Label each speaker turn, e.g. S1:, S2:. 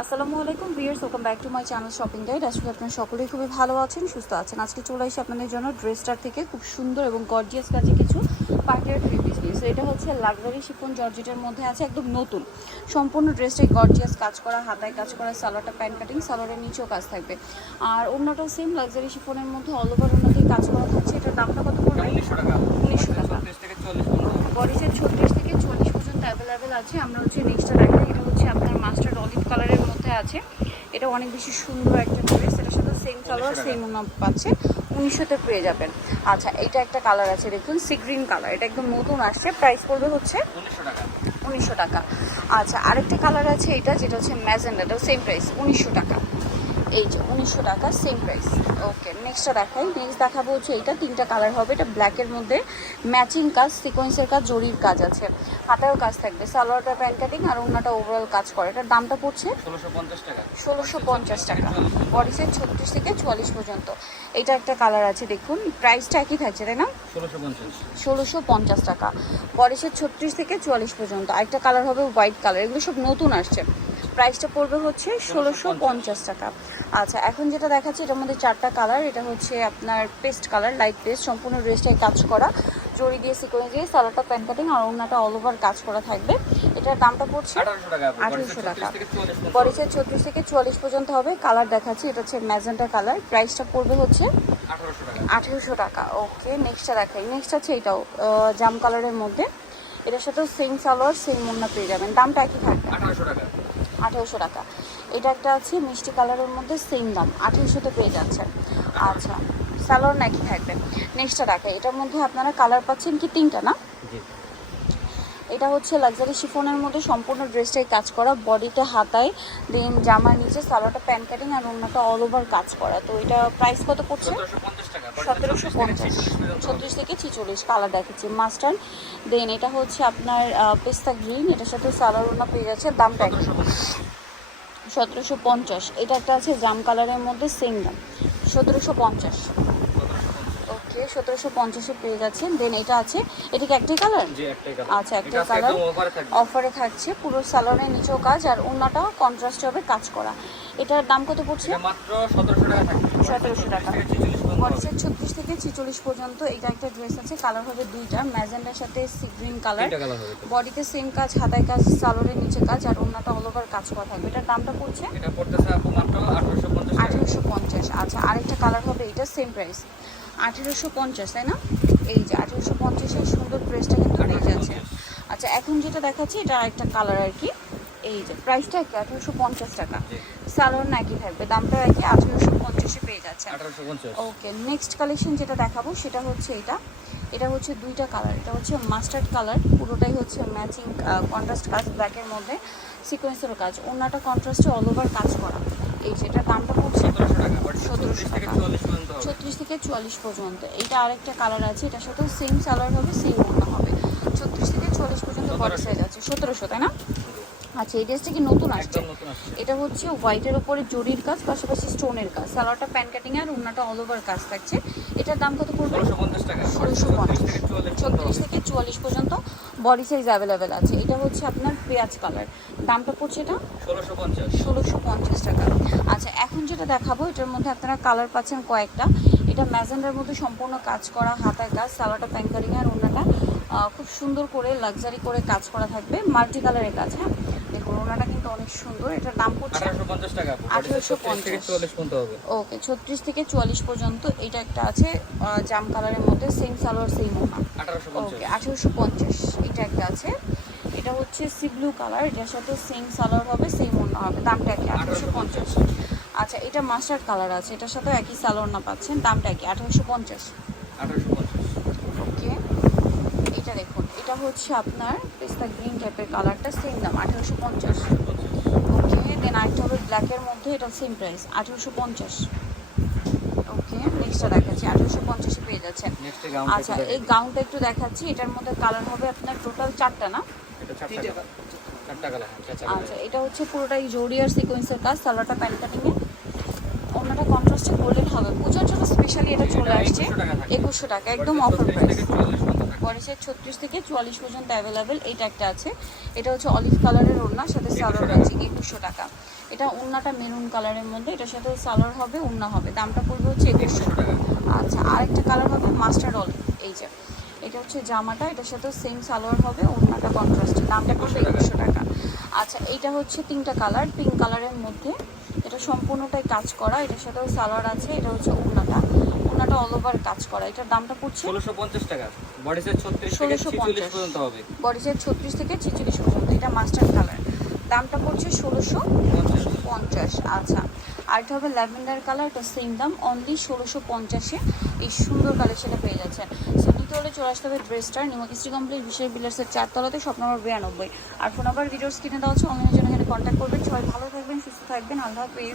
S1: আসসালামু আলাইকুম viewers, welcome back to my channel shopping guide. আজকে আপনারা সকলেই খুবই ভালো আছেন, সুস্থ আছেন। আজকে চলে এসে আপনাদের জন্য ড্রেসটার থেকে খুব সুন্দর এবং গর্জিয়াস কাজে কিছু পার্টিয়ার থ্রি পিস এটা হচ্ছে লাক্সারি শিফন জর্জেটের মধ্যে আছে, একদম নতুন। সম্পূর্ণ ড্রেসটাই গর্জিয়াস কাজ করা, হাতায় কাজ করা, সালোয়ারটা প্যান্ট কাটিং সালোয়ারের নিচেও কাজ থাকবে। আর অন্যটাও সেম লাক্সারি শিফনের মধ্যে অল ওভার অন্যদের কাজ করা থাকছে এটার দামটা কত পড়বে
S2: উনিশশো টাকা
S1: উনিশশো টাকা
S2: চল্লিশ থেকে চল্লিশ পনেরো
S1: বডিসের ছত্রিশ থেকে চল্লিশ পর্যন্ত অ্যাভেলেবেল আছে আমরা হচ্ছে নেক্সটটা দেখাই এটা হচ্ছে আপনার মাস্টার্ড অলিভ কালারের মধ্যে আছে এটা অনেক বেশি সুন্দর একটা ড্রেস। এটার সাথে সেম কালার
S2: 1900 টাকা।
S1: সেম পাচ্ছে উনিশশোতে পেয়ে যাবেন। আচ্ছা এটা একটা কালার আছে দেখুন সি গ্রিন কালার এটা একদম নতুন আসছে। প্রাইস পড়বে হচ্ছে
S2: উনিশশো টাকা।
S1: উনিশশো টাকা। আচ্ছা আরেকটা কালার আছে এটা যেটা হচ্ছে ম্যাজেন্ডা এটাও সেম প্রাইস উনিশশো টাকা। এই যে উনিশশো টাকা সেম প্রাইস ওকে নেক্সটটা দেখাই। নেক্সট দেখাবো হচ্ছে এইটা তিনটা কালার হবে। এটা ব্ল্যাকের মধ্যে ম্যাচিং কাজ সিকোয়েন্সের কাজ জরির কাজ আছে। হাতায়ও কাজ থাকবে। সালোয়ারটা প্যান্ট কাটিং আর অন্যটা ওভারঅল কাজ করে। এটার দামটা পড়ছে
S2: ষোলোশো পঞ্চাশ টাকা।
S1: ষোলোশো পঞ্চাশ টাকা। বডি সেট ছত্রিশ থেকে চুয়াল্লিশ পর্যন্ত। এটা একটা কালার আছে দেখুন। প্রাইসটা একই থাকছে তাই না?
S2: ষোলোশো পঞ্চাশ।
S1: ষোলোশো পঞ্চাশ টাকা। বডিসের ছত্রিশ থেকে চুয়াল্লিশ পর্যন্ত। আরেকটা কালার হবে হোয়াইট কালার এগুলো সব নতুন আসছে। প্রাইসটা পড়বে হচ্ছে ষোলোশো পঞ্চাশ। টাকা। আচ্ছা এখন যেটা দেখাচ্ছে এটার মধ্যে চারটা কালার এটা হচ্ছে আপনার পেস্ট কালার লাইট পেস্ট সম্পূর্ণ ড্রেসটাই কাজ করা। জড়ি দিয়ে সিকোয়েন্স দিয়ে সালাটা প্যান্ট কাটিং আর অন্যটা অল ওভার কাজ করা থাকবে। এটার দামটা পড়ছে
S2: আঠারোশো টাকা
S1: বডিসের ছত্রিশ থেকে চুয়াল্লিশ পর্যন্ত। হবে। কালার দেখাচ্ছি এটা হচ্ছে ম্যাজেন্টা কালার প্রাইসটা পড়বে হচ্ছে
S2: আঠেরোশো টাকা।
S1: ওকে নেক্সটটা দেখাই। নেক্সট আছে এটাও জাম কালারের মধ্যে। এটার সাথেও সেম সালোয়ার সেম মুন্না পেয়ে যাবেন। দামটা একই থাকবে।
S2: আঠারোশো টাকা।
S1: আঠেরোশো টাকা। এটা একটা আছে, মিষ্টি কালারের মধ্যে সেম দাম, আঠেরোশোতে পেয়ে যাচ্ছেন। আচ্ছা সালোয়ার নাকি থাকবে। নেক্সটটা রাখে এটার মধ্যে আপনারা কালার পাচ্ছেন কি তিনটা না? এটা হচ্ছে লাক্সারি শিফনের মধ্যে সম্পূর্ণ ড্রেসটাই কাজ করা বডিটা হাতায় দেন জামার নিচে সালোয়ারটা প্যান্ট কাটিং আর অন্যটা অল ওভার কাজ করা। তো এটা প্রাইস কত পড়ছে?
S2: সতেরোশো পঞ্চাশ
S1: ছত্রিশ থেকে ছিচল্লিশ কালার দেখাচ্ছি মাস্টার দেন এটা হচ্ছে আপনার পেস্তা গ্রিন এটার সাথে সালার ওনা পেয়ে যাচ্ছে দামটা সতেরোশো পঞ্চাশ। এটা একটা আছে জাম কালারের মধ্যে সেম দাম। সতেরোশো পঞ্চাশ। ওকে সতেরোশো পঞ্চাশে পেয়ে যাচ্ছেন। দেন এটা আছে। এটা কি একটাই কালার
S2: একটাই কালার
S1: আচ্ছা, একটাই।
S2: একদম অফারে
S1: থাকছে। পুরো সালোয়ারের নিচেও কাজ আর অন্যটাও কন্ট্রাস্ট হবে কাজ করা। এটার দাম কত পড়ছে?
S2: সতেরোশো টাকা থাকবে
S1: 1700 টাকা।
S2: থেকে ছেচল্লিশ পর্যন্ত হবে।
S1: বডিসের ছত্রিশ থেকে ছিচল্লিশ পর্যন্ত এটা একটা ড্রেস আছে। কালার হবে দুইটা। ম্যাজেন্ডার সাথে সি গ্রিন কালার
S2: কালার।
S1: বডিতে সেম কাজ হাতায় কাজ সালোয়ারের নিচে কাজ আর অন্যটা অল ওভার কাজ করা থাকবে। এটার দামটা পড়ছে?
S2: আঠেরোশো পঞ্চাশ
S1: আচ্ছা আরেকটা কালার হবে এটা সেম প্রাইস আঠেরোশো পঞ্চাশ তাই না? এই যে আঠেরোশো পঞ্চাশের সুন্দর ড্রেসটা কিন্তু পেয়ে যাচ্ছে। আচ্ছা এখন যেটা দেখাচ্ছি এটা আরেকটা কালার আর কি। এই যে প্রাইসটা কি? আঠেরোশো পঞ্চাশ টাকা। সালোয়ার নাকি থাকবে দামটা একই আঠেরোশো পঞ্চাশে পেয়ে যাচ্ছে। ওকে নেক্সট কালেকশন যেটা দেখাবো সেটা হচ্ছে এটা। এটা হচ্ছে দুইটা কালার এটা হচ্ছে মাস্টার্ড কালার পুরোটাই হচ্ছে ম্যাচিং কন্ট্রাস্ট কাজ ব্ল্যাকের মধ্যে সিকোয়েন্সেরও কাজ। অন্যটা কন্ট্রাস্টে অল ওভার কাজ করা। এই যেটা দামটা পড়ছে
S2: সতেরোশো টাকা ছত্রিশ থেকে
S1: চুয়াল্লিশ পর্যন্ত এটা আরেকটা কালার আছে এটার সাথেও সেম সালোয়ার হবে সেম ওড়না হবে। ছত্রিশ থেকে চুয়াল্লিশ পর্যন্ত বডি সাইজ আছে। সতেরোশো তাই না? আচ্ছা এই ড্রেসটা কি নতুন আসছে? এটা হচ্ছে হোয়াইটের উপরে জরির কাজ পাশাপাশি স্টোনের কাজ। সালোয়ারটা প্যান কাটিং আর অন্যটা অল ওভার কাজ থাকছে। এটার দাম কত পড়বে?
S2: ষোলোশো পঞ্চাশ ছত্রিশ থেকে
S1: চুয়াল্লিশ পর্যন্ত বডি সাইজ অ্যাভেলেবেল আছে। এটা হচ্ছে আপনার পেঁয়াজ কালার দামটা পড়ছে এটা?
S2: ষোলোশো পঞ্চাশ।
S1: টাকা। আচ্ছা এখন যেটা দেখাবো এটার মধ্যে আপনারা কালার পাচ্ছেন কয়েকটা। এটা ম্যাজেন্ডার মধ্যে সম্পূর্ণ কাজ করা হাতায় কাজ সালোয়ারটা প্যাঙ্কারিং আর ওনাটা খুব সুন্দর করে লাক্সারি করে কাজ করা থাকবে। মাল্টি কালারের কাজ হ্যাঁ? দেখুন ওনাটা কিন্তু অনেক সুন্দর। এটার দাম পড়ছে
S2: আঠারোশো পঞ্চাশ টাকা আপু।
S1: 1850
S2: থেকে চল্লিশ পর্যন্ত হবে।
S1: ওকে ছত্রিশ থেকে চুয়াল্লিশ পর্যন্ত এটা একটা আছে জাম কালারের মধ্যে সেম সালোয়ার সেম ওনা ওকে আঠেরোশো পঞ্চাশ এটা একটা আছে। এটা হচ্ছে সি ব্লু কালার এটার সাথে সেম সালোয়ার হবে সেম ওনা হবে। দামটা একই আঠারোশো পঞ্চাশ। আচ্ছা এটা মাস্টার্ড কালার আছে এটার সাথে একই সালোয়ার না পাচ্ছেন দামটা একই আঠেরোশো পঞ্চাশ। ওকে এটা দেখুন এটা হচ্ছে আপনার পেস্তা গ্রিন টাইপের কালারটা সেম দাম আঠেরোশো পঞ্চাশ। ওকে দেন আরেকটা হবে ব্ল্যাকের মধ্যে এটা সেম প্রাইস আঠেরোশো পঞ্চাশ। ওকে নেক্সটটা দেখাচ্ছি আঠেরোশো পঞ্চাশে পেয়ে যাচ্ছেন। আচ্ছা এই গাউনটা একটু দেখাচ্ছি এটার মধ্যে কালার হবে আপনার টোটাল চারটা না?
S2: এটা কালার হ্যাঁ
S1: আচ্ছা এটা হচ্ছে পুরোটাই জরিয়ার সিকোয়েন্সের কাজ সালোয়ারটা প্যান্ট কাটিংয়ে অন্যটা কন্ট্রাস্টে গোল্ডেন হবে। পুজোর জন্য স্পেশালি এটা চলে আসছে।
S2: 2100 টাকা থাকে।
S1: একুশশো টাকা একদম অফার প্রাইস পরেশের ছত্রিশ থেকে চুয়াল্লিশ পর্যন্ত অ্যাভেলেবেল এইটা একটা আছে। এটা হচ্ছে অলিভ কালারের ওড়না সাথে সালোয়ার
S2: 2100
S1: আছে একুশশো টাকা। এটা উন্নাটা মেরুন কালারের মধ্যে এটার সাথে সালোয়ার হবে উন্না হবে। দামটা পড়বে হচ্ছে একুশশো আচ্ছা আরেকটা কালার হবে মাস্টার্ড অল এই যে। এটা হচ্ছে জামাটা এটার সাথে সেম সালোয়ার হবে ওড়নাটা কন্ট্রাস্ট দামটা পড়বে
S2: 2100 টাকা।
S1: একশো টাকা। আচ্ছা এইটা হচ্ছে তিনটা কালার পিঙ্ক কালারের মধ্যে। এটা সম্পূর্ণটাই কাজ করা এটার সাথেও সালোয়ার আছে এটা হচ্ছে ওড়নাটা। ওড়নাটা অল ওভার কাজ করা। এটার দামটা পড়ছে?
S2: ষোলোশো পঞ্চাশ টাকা। বডি সাইজ ছত্রিশ থেকে
S1: 1650
S2: পর্যন্ত হবে।
S1: বডি সাইজ ছত্রিশ থেকে ছেচল্লিশ পর্যন্ত। এটা মাস্টার্ড কালার দামটা পড়ছে ষোলোশো
S2: পঞ্চাশ।
S1: পঞ্চাশ আচ্ছা আরেকটা হবে ল্যাভেন্ডার কালার, এটা সেম দাম অনলি ষোলোশো পঞ্চাশে। এই সুন্দর সেটা পেয়ে যাচ্ছে। সো নিতে হলে চলে আসতে হবে ড্রেসটার নিমকিস্ট্রি কমপ্লিট বিশেষ বিলার্সের চারতলাতে সব নম্বর বিরানব্বই। আর ফোন নাম্বার ভিডিওর স্ক্রিনে দেওয়া হচ্ছে অনলাইনের জন্য এখানে কন্ট্যাক্ট করবেন। সবাই ভালো থাকবেন, সুস্থ থাকবেন। আল্লাহ হাফিজ।